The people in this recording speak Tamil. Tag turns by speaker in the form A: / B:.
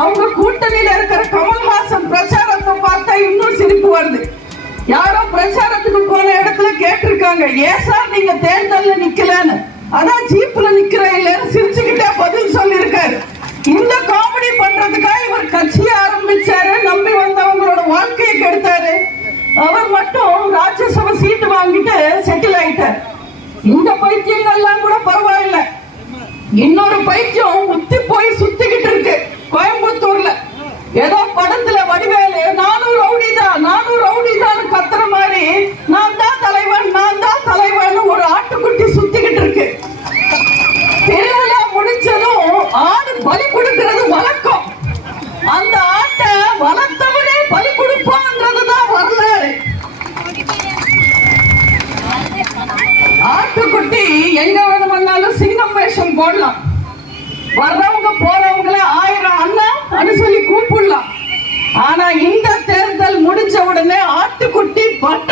A: அவங்க கூட்டணியில இருக்கிற கமல்ஹாசன் பிரச்சாரத்தை பார்த்தா இன்னும் சிரிப்பு வருது. யாரோ பிரச்சாரத்துக்கு போன இடத்துல கேட்டிருக்காங்க. ஏன் சார் நீங்க தேர்தல்ல நிக்கலன்னு? அதான் ஜீப்ல நிக்கிற இல்லைன்னு சிரிச்சுக்கிட்டே பதில் சொல்லியிருக்காரு. இந்த காமெடி பண்றதுக்காக இவர் கட்சியை ஆரம்பிச்சாரு நம்பி வந்தவங்களோட வாழ்க்கையை கெடுத்தாரு. அவர் மட்டும் ராஜ்யசபா சீட்டு வாங்கிட்டு செட்டில் ஆயிட்டார். இந்த பைத்தியங்கள்லாம் கூட பரவாயில்ல. இன்னொரு பைத்தியம் முத்தி போய் சுத்திக்கிட்டு இருக்கு. நானும் ரவுடி தான் நானும் ரவுடி தான் கத்துற மாதிரி நான் தான் தலைவன் நான் தான் தலைவன் ஒரு ஆட்டுக்குட்டி சுத்திக்கிட்டு இருக்கு. திருவிழா முடிச்சதும் ஆடு பலி கொடுக்கிறது வழக்கம். அந்த ஆட்டை வளர்த்தவனே பலி கொடுப்பான்றதுதான் வரலாறு. ஆட்டுக்குட்டி எங்க வேணும்னாலும் சிங்கம் வேஷம் போடலாம். வர்ற முடிஞ்ச உடனே ஆட்டுக்குட்டி பட்ட